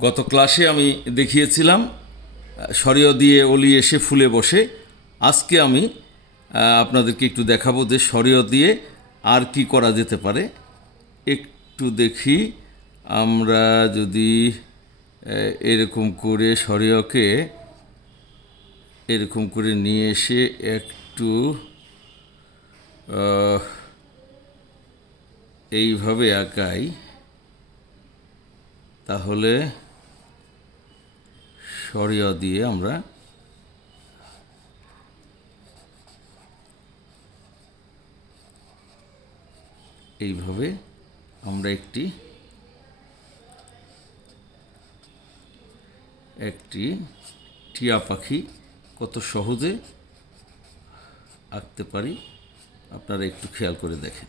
গত ক্লাসে আমি দেখিয়েছিলাম সরিয় দিয়ে অলি এসে ফুলে বসে। আজকে আমি আপনাদেরকে একটু দেখাবো যে সরিয় দিয়ে আর কি করা যেতে পারে। একটু দেখি, আমরা যদি এরকম করে সরিয়কে এরকম করে নিয়ে এসে একটু এইভাবে আঁকাই, তাহলে সরিয় দিয়ে আমরা এইভাবে আমরা একটি টিয়া পাখি কত সহজে আঁকতে পারি, আপনারা একটু খেয়াল করে দেখেন।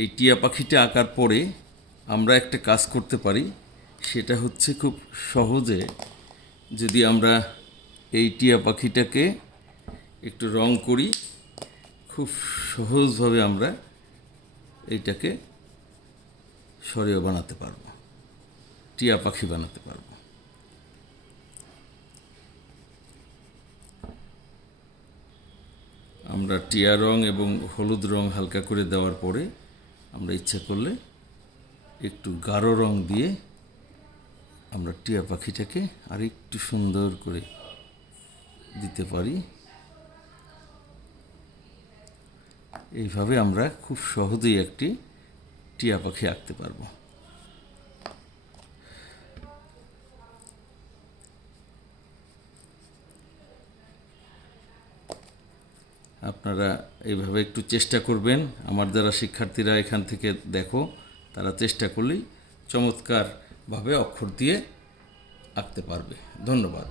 এই টিয়া পাখিটা আঁকার পরে আমরা একটা কাজ করতে পারি, সেটা হচ্ছে খুব সহজে যদি আমরা এই টিয়া পাখিটাকে একটু রং করি, খুব সহজভাবে আমরা এইটাকে সরিয় বানাতে পারবো, টিয়া পাখি বানাতে পারবো। আমরা টিয়া রং এবং হলুদ রং হালকা করে দেওয়ার পরে আমরা ইচ্ছা করলে একটু গাঢ় রং দিয়ে আমরা টিয়া পাখিটাকে আর একটু সুন্দর করে দিতে পারি। এইভাবে আমরা খুব সহজেই একটি টিয়া পাখি আঁকতে পারবো। আপনারা এইভাবে একটু চেষ্টা করবেন। আমার যারা শিক্ষার্থীরা এখান থেকে দেখো, তারা চেষ্টা করলেই চমৎকারভাবে অক্ষর দিয়ে আঁকতে পারবে। ধন্যবাদ।